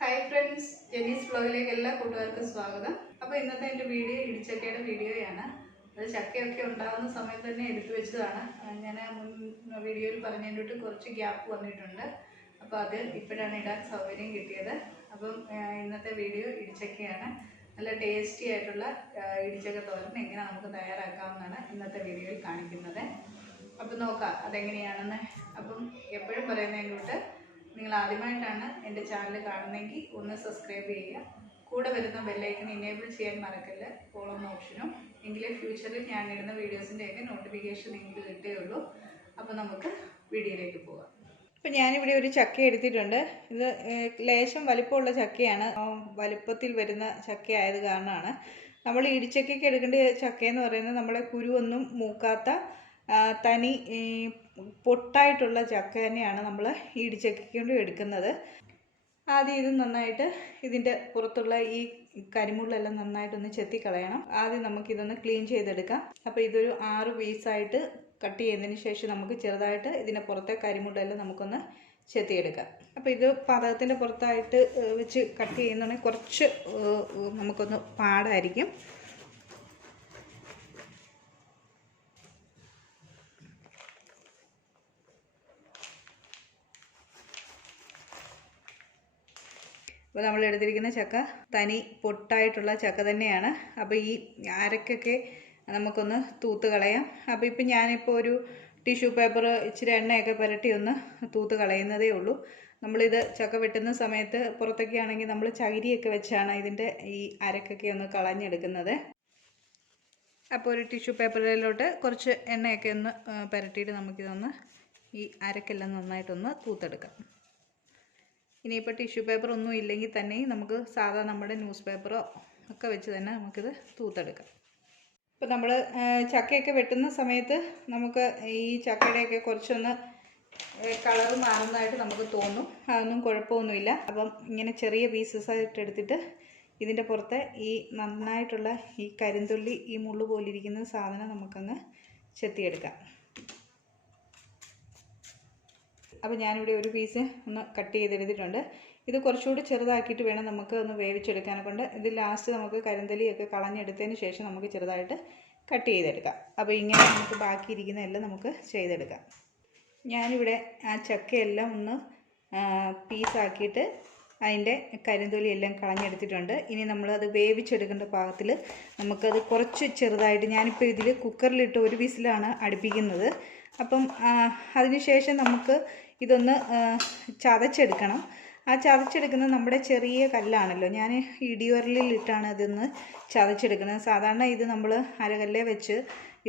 Hi friends, ജെനീസ് വ്ലോഗിലേക്ക് എല്ലാ കൂട്ടുകാർക്കും സ്വാഗതം. അപ്പോൾ ഇന്നത്തെ എൻ്റെ വീഡിയോ ഇടിച്ചക്കയുടെ വീഡിയോയാണ്. അത് ചക്കയൊക്കെ ഉണ്ടാകുന്ന സമയത്ത് തന്നെ എടുത്തു വെച്ചതാണ്. ഞാൻ മുൻ വീഡിയോയിൽ പറഞ്ഞതിൻ്റെ കുറച്ച് ഗ്യാപ്പ് വന്നിട്ടുണ്ട്. അപ്പോൾ അത് ഇപ്പോഴാണ് ഇടാൻ സൗകര്യം കിട്ടിയത്. അപ്പം ഇന്നത്തെ വീഡിയോ ഇടിച്ചക്കയാണ്. നല്ല ടേസ്റ്റി ആയിട്ടുള്ള ഇടിച്ചക്ക തോരൻ എങ്ങനെ നമുക്ക് തയ്യാറാക്കാമെന്നാണ് ഇന്നത്തെ വീഡിയോയിൽ കാണിക്കുന്നത്. അപ്പം നോക്കാം അതെങ്ങനെയാണെന്ന്. അപ്പം എപ്പോഴും പറയുന്നതിൻ്റെ തൊട്ട് നിങ്ങൾ ആദ്യമായിട്ടാണ് എൻ്റെ ചാനൽ കാണുന്നതെങ്കിൽ ഒന്ന് സബ്സ്ക്രൈബ് ചെയ്യുക. കൂടെ വരുന്ന ബെല്ലൈക്കൺ ഇനേബിൾ ചെയ്യാൻ മറക്കല്ല, ഓൾ എന്ന ഓപ്ഷനും. എങ്കിലേ ഫ്യൂച്ചറിൽ ഞാൻ ഇടുന്ന വീഡിയോസിൻ്റെയൊക്കെ നോട്ടിഫിക്കേഷൻ നിങ്ങൾക്ക് കിട്ടുകയുള്ളൂ. അപ്പോൾ നമുക്ക് വീഡിയോയിലേക്ക് പോകാം. ഇപ്പം ഞാനിവിടെ ഒരു ചക്ക എടുത്തിട്ടുണ്ട്. ഇത് ലേശം വലിപ്പമുള്ള ചക്കയാണ്. വലിപ്പത്തിൽ വരുന്ന ചക്ക ആയത് കാരണമാണ്. നമ്മൾ ഇടിച്ചക്കയ്ക്ക് എടുക്കേണ്ട ചക്കയെന്ന് പറയുന്നത് നമ്മളെ കുരുവൊന്നും മൂക്കാത്ത തനി പൊട്ടായിട്ടുള്ള ചക്ക തന്നെയാണ് നമ്മൾ ഇടിച്ചക്കയ്ക്ക് കൊണ്ട് എടുക്കുന്നത്. ആദ്യം ഇത് നന്നായിട്ട് ഇതിൻ്റെ പുറത്തുള്ള ഈ കരിമുള്ളെല്ലാം നന്നായിട്ടൊന്ന് ചെത്തിക്കളയണം. ആദ്യം നമുക്കിതൊന്ന് ക്ലീൻ ചെയ്തെടുക്കാം. അപ്പോൾ ഇതൊരു 6 പീസായിട്ട് കട്ട് ചെയ്യുന്നതിന് ശേഷം നമുക്ക് ചെറുതായിട്ട് ഇതിൻ്റെ പുറത്തെ കരിമുള്ളെല്ലാം നമുക്കൊന്ന് ചെത്തിയെടുക്കാം. അപ്പോൾ ഇത് പാതകത്തിൻ്റെ പുറത്തായിട്ട് വെച്ച് കട്ട് ചെയ്യുന്നതാണെങ്കിൽ കുറച്ച് നമുക്കൊന്ന് പാടായിരിക്കും. അപ്പോൾ നമ്മൾ എടുത്തിരിക്കുന്ന ചക്ക തനി പൊട്ടായിട്ടുള്ള ചക്ക തന്നെയാണ്. അപ്പോൾ ഈ അരക്കൊക്കെ നമുക്കൊന്ന് തൂത്ത് കളയാം. അപ്പോൾ ഇപ്പം ഞാനിപ്പോൾ ഒരു ടിഷ്യൂ പേപ്പർ ഇച്ചിരി എണ്ണയൊക്കെ പുരട്ടി ഒന്ന് തൂത്ത് കളയുന്നതേ ഉള്ളൂ. നമ്മളിത് ചക്ക വെട്ടുന്ന സമയത്ത് പുറത്തൊക്കെ ആണെങ്കിൽ നമ്മൾ ചകിരിയൊക്കെ വെച്ചാണ് ഇതിൻ്റെ ഈ അരക്കൊക്കെ ഒന്ന് കളഞ്ഞെടുക്കുന്നത്. അപ്പോൾ ഒരു ടിഷ്യൂ പേപ്പറിലോട്ട് കുറച്ച് എണ്ണയൊക്കെ ഒന്ന് പുരട്ടിയിട്ട് നമുക്കിതൊന്ന് ഈ അരക്കെല്ലാം നന്നായിട്ടൊന്ന് തൂത്തെടുക്കാം. ഇനിയിപ്പോൾ ടിഷ്യൂ പേപ്പർ ഒന്നും ഇല്ലെങ്കിൽ തന്നെ നമുക്ക് സാധാ നമ്മുടെ ന്യൂസ് പേപ്പറോ ഒക്കെ വെച്ച് തന്നെ നമുക്കിത് തൂത്തെടുക്കാം. ഇപ്പോൾ നമ്മൾ ചക്കയൊക്കെ വെട്ടുന്ന സമയത്ത് നമുക്ക് ഈ ചക്കയുടെയൊക്കെ കുറച്ചൊന്ന് കളർ മാറുന്നതായിട്ട് നമുക്ക് തോന്നും. അതൊന്നും കുഴപ്പമൊന്നുമില്ല. അപ്പം ഇങ്ങനെ ചെറിയ പീസസ് ആയിട്ട് എടുത്തിട്ട് ഇതിൻ്റെ പുറത്തെ ഈ നന്നായിട്ടുള്ള ഈ കരിന്തുള്ളി, ഈ മുള്ളു പോലിരിക്കുന്ന സാധനം നമുക്കങ്ങ് ചെത്തിയെടുക്കാം. അപ്പോൾ ഞാനിവിടെ ഒരു പീസ് ഒന്ന് കട്ട് ചെയ്തെടുത്തിട്ടുണ്ട്. ഇത് കുറച്ചുകൂടി ചെറുതാക്കിയിട്ട് വേണം നമുക്ക് ഒന്ന് വേവിച്ചെടുക്കാനെ കൊണ്ട്. ഇത് ലാസ്റ്റ് നമുക്ക് കരിന്തലിയൊക്കെ കളഞ്ഞെടുത്തതിന് ശേഷം നമുക്ക് ചെറുതായിട്ട് കട്ട് ചെയ്തെടുക്കാം. അപ്പോൾ ഇങ്ങനെ നമുക്ക് ബാക്കിയിരിക്കുന്ന എല്ലാം നമുക്ക് ചെയ്തെടുക്കാം. ഞാനിവിടെ ആ ചക്കയെല്ലാം ഒന്ന് പീസാക്കിയിട്ട് അതിൻ്റെ കരിന്തൊലിയെല്ലാം കളഞ്ഞെടുത്തിട്ടുണ്ട്. ഇനി നമ്മളത് വേവിച്ചെടുക്കേണ്ട പാകത്തിൽ നമുക്കത് കുറച്ച് ചെറുതായിട്ട്, ഞാനിപ്പോൾ ഇതിൽ കുക്കറിലിട്ട് 1 വിസിലാണ് അടുപ്പിക്കുന്നത്. അപ്പം അതിന് ശേഷം നമുക്ക് ഇതൊന്ന് ചതച്ചെടുക്കണം. ആ ചതച്ചെടുക്കുന്നത് നമ്മുടെ ചെറിയ കല്ലാണല്ലോ. ഞാൻ ഇടിയുരലിലിട്ടാണ് ഇതൊന്ന് ചതച്ചെടുക്കുന്നത്. സാധാരണ ഇത് നമ്മൾ അരകല്ലേ വെച്ച്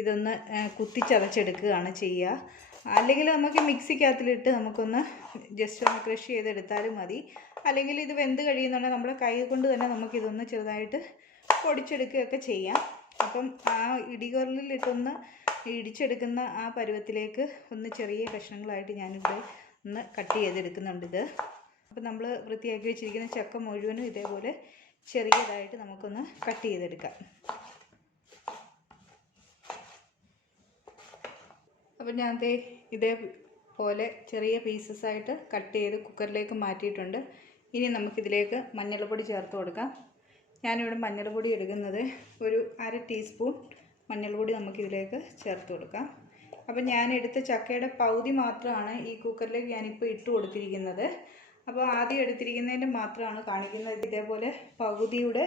ഇതൊന്ന് കുത്തി ചതച്ചെടുക്കുകയാണ് ചെയ്യുക. അല്ലെങ്കിൽ നമുക്ക് മിക്സിക്കകത്തിലിട്ട് നമുക്കൊന്ന് ജസ്റ്റ് ഒന്ന് ക്രഷ് ചെയ്തെടുത്താലും മതി. അല്ലെങ്കിൽ ഇത് വെന്ത് കഴിയുന്നുണ്ടെങ്കിൽ നമ്മുടെ കൈ കൊണ്ട് തന്നെ നമുക്കിതൊന്ന് ചെറുതായിട്ട് പൊടിച്ചെടുക്കുകയൊക്കെ ചെയ്യാം. അപ്പം ആ ഇടികുരലിലിട്ടൊന്ന് ഇടിച്ചെടുക്കുന്ന ആ പരുവത്തിലേക്ക് ഒന്ന് ചെറിയ കഷ്ണങ്ങളായിട്ട് ഞാനിവിടെ ഒന്ന് കട്ട് ചെയ്തെടുക്കുന്നുണ്ട് ഇത്. അപ്പം നമ്മൾ വൃത്തിയാക്കി വെച്ചിരിക്കുന്ന ചക്ക മുഴുവനും ഇതേപോലെ ചെറിയതായിട്ട് നമുക്കൊന്ന് കട്ട് ചെയ്തെടുക്കാം. അപ്പം ഞാൻ ഇതേപോലെ ചെറിയ പീസസായിട്ട് കട്ട് ചെയ്ത് കുക്കറിലേക്ക് മാറ്റിയിട്ടുണ്ട്. ഇനി നമുക്കിതിലേക്ക് മഞ്ഞൾപ്പൊടി ചേർത്ത് കൊടുക്കാം. ഞാനിവിടെ മഞ്ഞൾപ്പൊടി എടുക്കുന്നത് ഒരു 1/2 ടീസ്പൂൺ മഞ്ഞൾപ്പൊടി നമുക്കിതിലേക്ക് ചേർത്ത് കൊടുക്കാം. അപ്പം ഞാൻ എടുത്ത ചക്കയുടെ പകുതി മാത്രമാണ് ഈ കുക്കറിലേക്ക് ഞാനിപ്പോൾ ഇട്ട് കൊടുത്തിരിക്കുന്നത്. അപ്പോൾ ആദ്യം എടുത്തിരിക്കുന്നതിൻ്റെ മാത്രമാണ് കാണിക്കുന്നത്. ഇതേപോലെ പകുതിയുടെ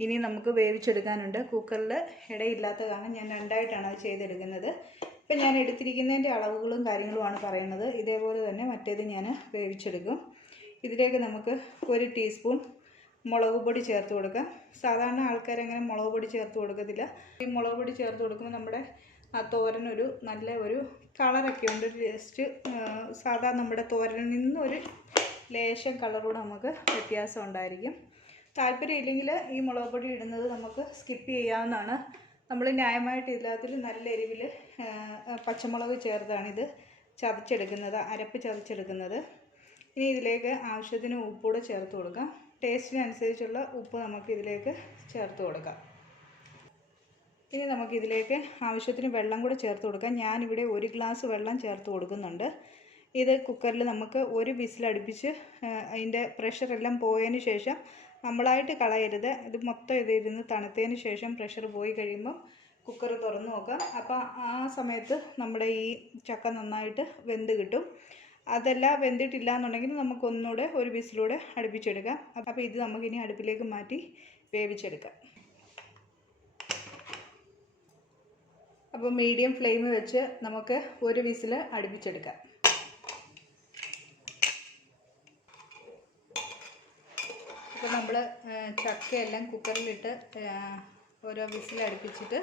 ഇനി നമുക്ക് വേവിച്ചെടുക്കാനുണ്ട്. കുക്കറിൽ ഇടയില്ലാത്ത കാരണം ഞാൻ 2ആയിട്ടാണ് അത് ചെയ്തെടുക്കുന്നത്. ഇപ്പം ഞാൻ എടുത്തിരിക്കുന്നതിൻ്റെ അളവുകളും കാര്യങ്ങളുമാണ് പറയുന്നത്. ഇതേപോലെ തന്നെ മറ്റേത് ഞാൻ വേവിച്ചെടുക്കും. ഇതിലേക്ക് നമുക്ക് 1 ടീസ്പൂൺ മുളക് പൊടി ചേർത്ത് കൊടുക്കാം. സാധാരണ ആൾക്കാരങ്ങനെ മുളക് പൊടി ചേർത്ത് കൊടുക്കത്തില്ല. ഈ മുളക് പൊടി ചേർത്ത് കൊടുക്കുമ്പോൾ നമ്മുടെ ആ തോരനൊരു നല്ല ഒരു കളറൊക്കെ ഉണ്ട്. ജസ്റ്റ് സാധാരണ നമ്മുടെ തോരനിൽ നിന്നൊരു ലേശം കളറൂടെ നമുക്ക് വ്യത്യാസം ഉണ്ടായിരിക്കും. താല്പര്യമില്ലെങ്കിൽ ഈ മുളക് പൊടി ഇടുന്നത് നമുക്ക് സ്കിപ്പ് ചെയ്യാവുന്നതാണ്. നമ്മൾ ന്യായമായിട്ട് ഇതിനകത്തിൽ നല്ല എരിവിൽ പച്ചമുളക് ചേർത്താണിത് ചതച്ചെടുക്കുന്നത്, അരപ്പ് ചതച്ചെടുക്കുന്നത്. ഇനി ഇതിലേക്ക് ആവശ്യത്തിന് ഉപ്പൂടെ ചേർത്ത് കൊടുക്കാം. ടേസ്റ്റിനനുസരിച്ചുള്ള ഉപ്പ് നമുക്ക് ഇതിലേക്ക് ചേർത്ത് കൊടുക്കാം. ഇനി നമുക്കിതിലേക്ക് ആവശ്യത്തിന് വെള്ളം കൂടെ ചേർത്ത് കൊടുക്കാം. ഞാനിവിടെ 1 ഗ്ലാസ് വെള്ളം ചേർത്ത് കൊടുക്കുന്നുണ്ട്. ഇത് കുക്കറിൽ നമുക്ക് ഒരു വിസിലടുപ്പിച്ച് അതിൻ്റെ പ്രഷറെല്ലാം പോയതിന് ശേഷം നമ്മളായിട്ട് കളയരുത്. ഇത് മൊത്തം ഇതിരുന്ന് തണുത്തതിന് ശേഷം പ്രഷർ പോയി കഴിയുമ്പോൾ കുക്കർ തുറന്ന് നോക്കാം. അപ്പോൾ ആ സമയത്ത് നമ്മുടെ ഈ ചക്ക നന്നായിട്ട് വെന്ത് കിട്ടും. അതല്ല വെന്തിട്ടില്ല എന്നുണ്ടെങ്കിൽ നമുക്കൊന്നുകൂടെ ഒരു വിസിലൂടെ അടുപ്പിച്ചെടുക്കാം. അപ്പോൾ ഇത് നമുക്കിനി അടുപ്പിലേക്ക് മാറ്റി വേവിച്ചെടുക്കാം. അപ്പോൾ മീഡിയം ഫ്ലെയിം വെച്ച് നമുക്ക് ഒരു വിസിൽ അടുപ്പിച്ചെടുക്കാം. അപ്പോൾ നമ്മൾ ചക്കയെല്ലാം കുക്കറിലിട്ട് ഓരോ വിസിൽ അടുപ്പിച്ചിട്ട്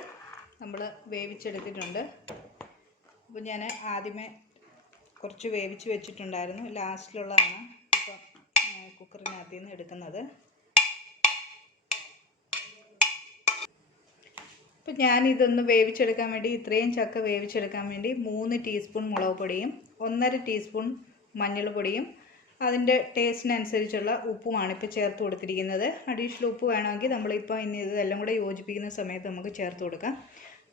നമ്മൾ വേവിച്ചെടുത്തിട്ടുണ്ട്. അപ്പോൾ ഞാൻ ആദ്യമേ കുറച്ച് വേവിച്ച് വെച്ചിട്ടുണ്ടായിരുന്നു, ലാസ്റ്റിലുള്ളതാണ് ഇപ്പോൾ കുക്കറിനകത്ത് നിന്ന് എടുക്കുന്നത്. അപ്പോൾ ഞാനിതൊന്ന് വേവിച്ചെടുക്കാൻ വേണ്ടി, ഇത്രയും ചക്ക വേവിച്ചെടുക്കാൻ വേണ്ടി 3 ടീസ്പൂൺ മുളക് പൊടിയും 1.5 ടീസ്പൂൺ മഞ്ഞൾപ്പൊടിയും അതിൻ്റെ ടേസ്റ്റിനനുസരിച്ചുള്ള ഉപ്പുമാണ് ഇപ്പോൾ ചേർത്ത് കൊടുത്തിരിക്കുന്നത്. അഡീഷണൽ ഉപ്പ് വേണമെങ്കിൽ നമ്മളിപ്പോൾ ഇനി ഇതെല്ലാം കൂടെ യോജിപ്പിക്കുന്ന സമയത്ത് നമുക്ക് ചേർത്ത് കൊടുക്കാം.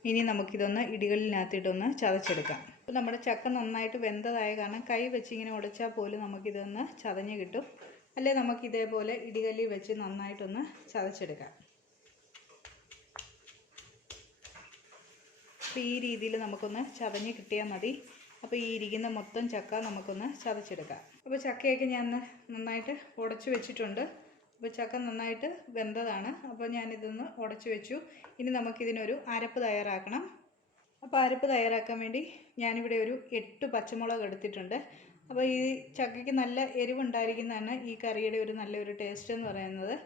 ഇനി നമുക്കിതൊന്ന് ഇടികളിനകത്തിട്ടൊന്ന് ചതച്ചെടുക്കാം. അപ്പോൾ നമ്മുടെ ചക്ക നന്നായിട്ട് വെന്തതായ കാരണം കൈ വെച്ച് ഇങ്ങനെ ഉടച്ചാൽ പോലും നമുക്കിതൊന്ന് ചതഞ്ഞ് കിട്ടും. അല്ലെ നമുക്കിതേപോലെ ഇടികല്ലിൽ വെച്ച് നന്നായിട്ടൊന്ന് ചതച്ചെടുക്കാം. അപ്പോൾ ഈ രീതിയിൽ നമുക്കൊന്ന് ചതഞ്ഞ് കിട്ടിയാൽ മതി. അപ്പോൾ ഈ ഇരിക്കുന്ന മൊത്തം ചക്ക നമുക്കൊന്ന് ചതച്ചെടുക്കാം. അപ്പോൾ ചക്കയൊക്കെ ഞാൻ നന്നായിട്ട് ഉടച്ച് വെച്ചിട്ടുണ്ട്. അപ്പോൾ ചക്ക നന്നായിട്ട് വെന്തതാണ്. അപ്പോൾ ഞാനിതൊന്ന് ഉടച്ച് വെച്ചു. ഇനി നമുക്കിതിനൊരു അരപ്പ് തയ്യാറാക്കണം. അപ്പോൾ അരപ്പ് തയ്യാറാക്കാൻ വേണ്ടി ഞാനിവിടെ ഒരു 8 പച്ചമുളക് എടുത്തിട്ടുണ്ട്. അപ്പോൾ ഈ ചക്കയ്ക്ക് നല്ല എരിവുണ്ടായിരിക്കുന്നതാണ് ഈ കറിയുടെ ഒരു നല്ലൊരു ടേസ്റ്റ് എന്ന് പറയുന്നത്.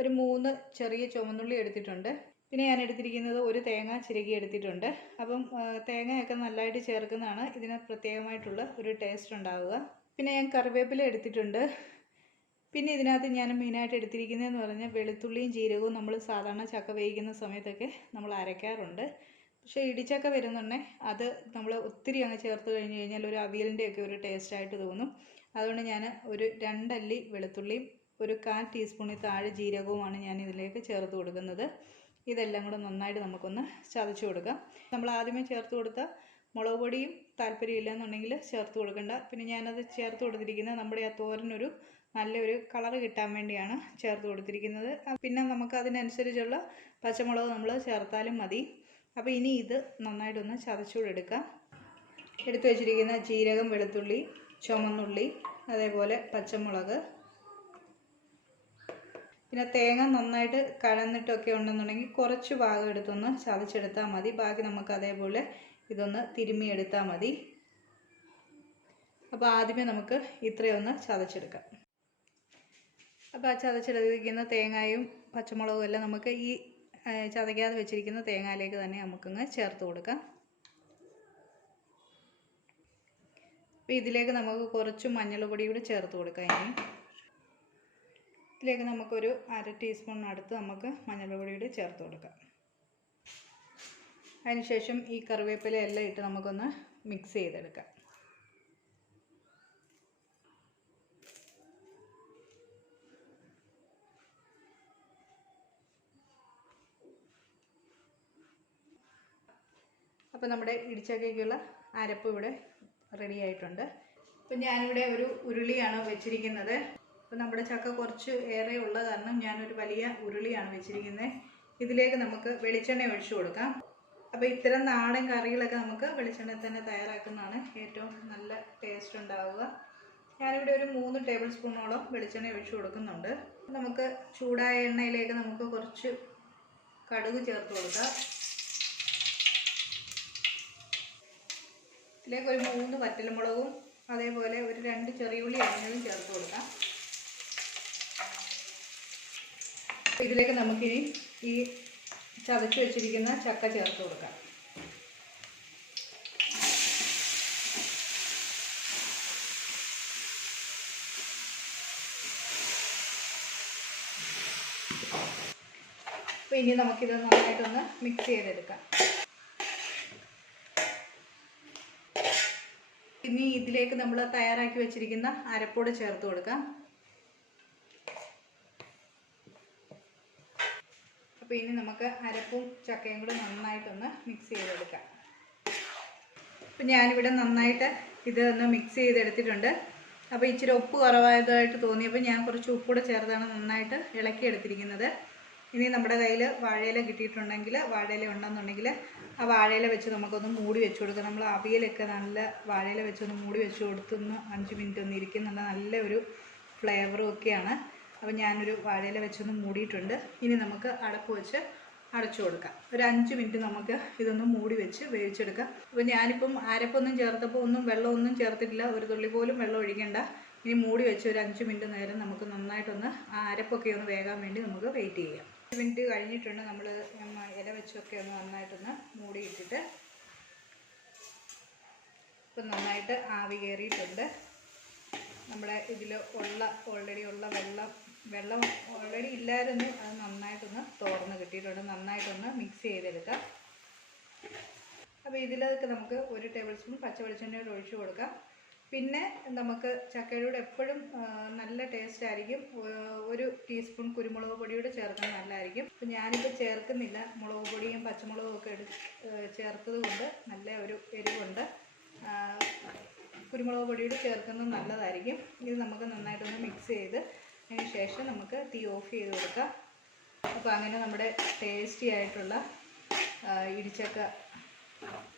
ഒരു 3 ചെറിയ ചുവന്നുള്ളി എടുത്തിട്ടുണ്ട്. പിന്നെ ഞാൻ എടുത്തിരിക്കുന്നത് ഒരു തേങ്ങ ചിരകി എടുത്തിട്ടുണ്ട്. അപ്പം തേങ്ങയൊക്കെ നല്ലതായിട്ട് ചേർക്കുന്നതാണ് ഇതിന് പ്രത്യേകമായിട്ടുള്ള ഒരു ടേസ്റ്റ് ഉണ്ടാവുക. പിന്നെ ഞാൻ കറിവേപ്പില എടുത്തിട്ടുണ്ട്. പിന്നെ ഇതിനകത്ത് ഞാൻ മെയിനായിട്ട് എടുത്തിരിക്കുന്നതെന്ന് പറഞ്ഞാൽ വെളുത്തുള്ളിയും ജീരകവും നമ്മൾ സാധാരണ ചക്ക വേവിക്കുന്ന സമയത്തൊക്കെ നമ്മൾ അരയ്ക്കാറുണ്ട്. പക്ഷേ ഇടിച്ചക്ക വരുന്നുണ്ടെങ്കിൽ അത് നമ്മൾ ഒത്തിരി അങ്ങ് ചേർത്ത് കഴിഞ്ഞ് കഴിഞ്ഞാൽ ഒരു അവിയലിൻ്റെയൊക്കെ ഒരു ടേസ്റ്റായിട്ട് തോന്നും. അതുകൊണ്ട് ഞാൻ ഒരു 2 അല്ലി വെളുത്തുള്ളിയും ഒരു 1/4 ടീസ്പൂണിൽ താഴെ ജീരകവുമാണ് ഞാൻ ഇതിലേക്ക് ചേർത്ത് കൊടുക്കുന്നത്. ഇതെല്ലാം കൂടെ നന്നായിട്ട് നമുക്കൊന്ന് ചതച്ച് കൊടുക്കാം. നമ്മൾ ആദ്യമേ ചേർത്ത് കൊടുത്ത മുളക് പൊടിയും താല്പര്യമില്ല എന്നുണ്ടെങ്കിൽ ചേർത്ത് കൊടുക്കണ്ട. പിന്നെ ഞാനത് ചേർത്ത് കൊടുത്തിരിക്കുന്നത് നമ്മുടെ ആ തോരനൊരു നല്ലൊരു കളറ് കിട്ടാൻ വേണ്ടിയാണ് ചേർത്ത് കൊടുത്തിരിക്കുന്നത്. പിന്നെ നമുക്ക് അതിനനുസരിച്ചുള്ള പച്ചമുളക് നമ്മൾ ചേർത്താലും മതി. അപ്പോൾ ഇനി ഇത് നന്നായിട്ടൊന്ന് ചതച്ചുകൂടെ എടുക്കാം. എടുത്തു വെച്ചിരിക്കുന്ന ജീരകം, വെളുത്തുള്ളി, ചുവന്നുള്ളി, അതേപോലെ പച്ചമുളക്, പിന്നെ തേങ്ങ നന്നായിട്ട് കടന്നിട്ടൊക്കെ ഉണ്ടെന്നുണ്ടെങ്കിൽ കുറച്ച് ഭാഗം എടുത്തൊന്ന് ചതച്ചെടുത്താൽ മതി. ബാക്കി നമുക്ക് അതേപോലെ ഇതൊന്ന് തിരുമ്മിയെടുത്താൽ മതി. അപ്പോൾ ആദ്യമേ നമുക്ക് ഇത്രയൊന്ന് ചതച്ചെടുക്കാം. അപ്പോൾ ആ ചതച്ചെടുത്തിരിക്കുന്ന തേങ്ങയും പച്ചമുളകും എല്ലാം നമുക്ക് ഈ ചതയ്ക്കാതെ വെച്ചിരിക്കുന്ന തേങ്ങയിലേക്ക് തന്നെ നമുക്കങ്ങ് ചേർത്ത് കൊടുക്കാം. അപ്പോൾ ഇതിലേക്ക് നമുക്ക് കുറച്ച് മഞ്ഞൾപ്പൊടി കൂടി ചേർത്ത് കൊടുക്കാം. ഇനി ഇതിലേക്ക് നമുക്കൊരു 1/2 ടീസ്പൂണിനടുത്ത് നമുക്ക് മഞ്ഞൾപ്പൊടി കൂടി ചേർത്ത് കൊടുക്കാം. അതിനുശേഷം ഈ കറിവേപ്പില എല്ലാം ഇട്ട് നമുക്കൊന്ന് മിക്സ് ചെയ്തെടുക്കാം. അപ്പോൾ നമ്മുടെ ഇടിച്ചക്കയ്ക്കുള്ള അരപ്പ് ഇവിടെ റെഡി ആയിട്ടുണ്ട്. അപ്പോൾ ഞാനിവിടെ ഒരു ഉരുളിയാണ് വെച്ചിരിക്കുന്നത്. അപ്പോൾ നമ്മുടെ ചക്ക കുറച്ച് ഏറെ ഉള്ള കാരണം ഞാനൊരു വലിയ ഉരുളിയാണ് വെച്ചിരിക്കുന്നത്. ഇതിലേക്ക് നമുക്ക് വെളിച്ചെണ്ണ ഒഴിച്ചു കൊടുക്കാം. അപ്പോൾ ഇത്തരം നാടൻ കറികളൊക്കെ നമുക്ക് വെളിച്ചെണ്ണ തന്നെ തയ്യാറാക്കുന്നതാണ് ഏറ്റവും നല്ല ടേസ്റ്റ് ഉണ്ടാവുക. ഞാനിവിടെ ഒരു 3 ടേബിൾ സ്പൂണോളം വെളിച്ചെണ്ണ ഒഴിച്ചു കൊടുക്കുന്നുണ്ട്. നമുക്ക് ചൂടായ എണ്ണയിലേക്ക് നമുക്ക് കുറച്ച് കടുക് ചേർത്ത് കൊടുക്കാം. ഇതിലേക്ക് ഒരു 3 വറ്റൽമുളകും അതേപോലെ ഒരു 2 ചെറിയ ഉള്ളി അരിഞ്ഞതും ചേർത്ത് കൊടുക്കാം. ഇതിലേക്ക് നമുക്കിനി ഈ ചതച്ച് വെച്ചിരിക്കുന്ന ചക്ക ചേർത്ത് കൊടുക്കാം. അപ്പോൾ ഇനി നമുക്കിത് നന്നായിട്ടൊന്ന് മിക്സ് ചെയ്തെടുക്കാം. ഇനി ഇതിലേക്ക് നമ്മൾ തയ്യാറാക്കി വെച്ചിരിക്കുന്ന അരപ്പോട് ചേർത്ത് കൊടുക്കാം. അപ്പോൾ ഇനി നമുക്ക് അരപ്പും ചക്കയും കൂടി നന്നായിട്ടൊന്ന് മിക്സ് ചെയ്തെടുക്കാം. അപ്പോൾ ഞാനിവിടെ നന്നായിട്ട് ഇത് ഒന്ന് മിക്സ് ചെയ്തെടുത്തിട്ടുണ്ട്. അപ്പോൾ ഇച്ചിരി ഉപ്പ് കുറവായതായിട്ട് തോന്നിയപ്പോൾ ഞാൻ കുറച്ച് ഉപ്പ് കൂടെ ചേർത്താണ് നന്നായിട്ട് ഇളക്കി എടുത്തിരിക്കുന്നത്. ഇനി നമ്മുടെ കയ്യിൽ വാഴയില കിട്ടിയിട്ടുണ്ടെങ്കിൽ, വാഴയില ഉണ്ടെന്നുണ്ടെങ്കിൽ ആ വാഴയില വെച്ച് നമുക്കൊന്ന് മൂടി വെച്ച് കൊടുക്കാം. നമ്മൾ അവിയലൊക്കെ നല്ല വാഴയില വെച്ചൊന്ന് മൂടി വെച്ച് കൊടുത്തൊന്ന് 5 മിനിറ്റ് ഒന്ന് ഇരിക്കുന്നുള്ള നല്ല ഒരു ഫ്ലേവറും ഒക്കെയാണ്. അപ്പോൾ ഞാനൊരു വാഴയില വെച്ചൊന്ന് മൂടിയിട്ടുണ്ട്. ഇനി നമുക്ക് അടപ്പ് വെച്ച് അടച്ചു കൊടുക്കാം. ഒരു 5 മിനിറ്റ് നമുക്ക് ഇതൊന്ന് മൂടി വെച്ച് വേവിച്ചെടുക്കാം. അപ്പോൾ ഞാനിപ്പം അരപ്പൊന്നും ചേർത്തപ്പോൾ വെള്ളമൊന്നും ചേർത്തിട്ടില്ല, ഒരു തുള്ളി പോലും വെള്ളം ഒഴിക്കേണ്ട. ഇനി മൂടി വെച്ച് ഒരു 5 മിനിറ്റ് നേരം നമുക്ക് നന്നായിട്ടൊന്ന് ആ അരപ്പൊക്കെ ഒന്ന് വേകാൻ വേണ്ടി നമുക്ക് വെയിറ്റ് ചെയ്യാം. 5 മിനിറ്റ് കഴിഞ്ഞിട്ടുണ്ട്. നമ്മൾ ഇല വെച്ചൊക്കെ ഒന്ന് നന്നായിട്ടൊന്ന് മൂടിയിട്ടിട്ട് ഇപ്പം നന്നായിട്ട് ആവി കയറിയിട്ടുണ്ട്. നമ്മുടെ ഇതിൽ ഓൾറെഡി ഉള്ള വെള്ളം ഓൾറെഡി ഇല്ലായിരുന്നു, അത് നന്നായിട്ടൊന്ന് തോർന്ന് കിട്ടിയിട്ടുണ്ട്. നന്നായിട്ടൊന്ന് മിക്സ് ചെയ്തെടുക്കാം. അപ്പോൾ ഇതിലേക്ക് നമുക്ക് 1 ടേബിൾ സ്പൂൺ പച്ച വെളിച്ചെണ്ണയോട് ഒഴിച്ചു കൊടുക്കാം. പിന്നെ നമുക്ക് ചക്കയുടെ എപ്പോഴും നല്ല ടേസ്റ്റ് ആയിരിക്കും. 1 ടീസ്പൂൺ കുരുമുളക് പൊടിയോട് ചേർക്കാൻ നല്ലതായിരിക്കും. അപ്പോൾ ഞാനിപ്പോൾ ചേർക്കുന്നില്ല, മുളക് പൊടിയും പച്ചമുളകും ഒക്കെ ചേർത്തത് കൊണ്ട് നല്ല ഒരു എരിവുണ്ട്. കുരുമുളക് പൊടിയോട് ചേർക്കുന്നത് നല്ലതായിരിക്കും. ഇത് നമുക്ക് നന്നായിട്ടൊന്ന് മിക്സ് ചെയ്ത് അതിന് ശേഷം നമുക്ക് തീ ഓഫ് ചെയ്ത് കൊടുക്കാം. അപ്പോൾ അങ്ങനെ നമ്മുടെ ടേസ്റ്റി ആയിട്ടുള്ള ഇടിച്ചക്ക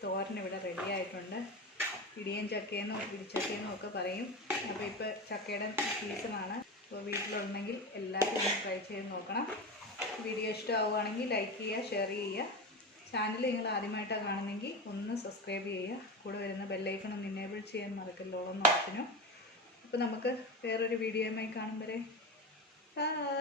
തോരൻ ഇവിടെ റെഡി ആയിട്ടുണ്ട്. ഇടിയൻ ചക്കയെന്നും ഇടിച്ചക്കയെന്നും ഒക്കെ പറയും. അപ്പോൾ ഇപ്പോൾ ചക്കയുടെ സീസണാണ്. അപ്പോൾ വീട്ടിലുണ്ടെങ്കിൽ എല്ലാവരും ഒന്ന് ട്രൈ ചെയ്ത് നോക്കണം. വീഡിയോ ഇഷ്ടമാവുകയാണെങ്കിൽ ലൈക്ക് ചെയ്യുക, ഷെയർ ചെയ്യുക. ചാനൽ നിങ്ങൾ ആദ്യമായിട്ടാണ് കാണുന്നെങ്കിൽ ഒന്ന് സബ്സ്ക്രൈബ് ചെയ്യുക. കൂടെ വരുന്ന ബെല്ലൈക്കൺ ഒന്ന് എനേബിൾ ചെയ്യാൻ മറക്കല്ലോ എന്ന ഓപ്ഷനും. അപ്പോൾ നമുക്ക് വേറൊരു വീഡിയോയുമായി കാണും വരെ ബൈ.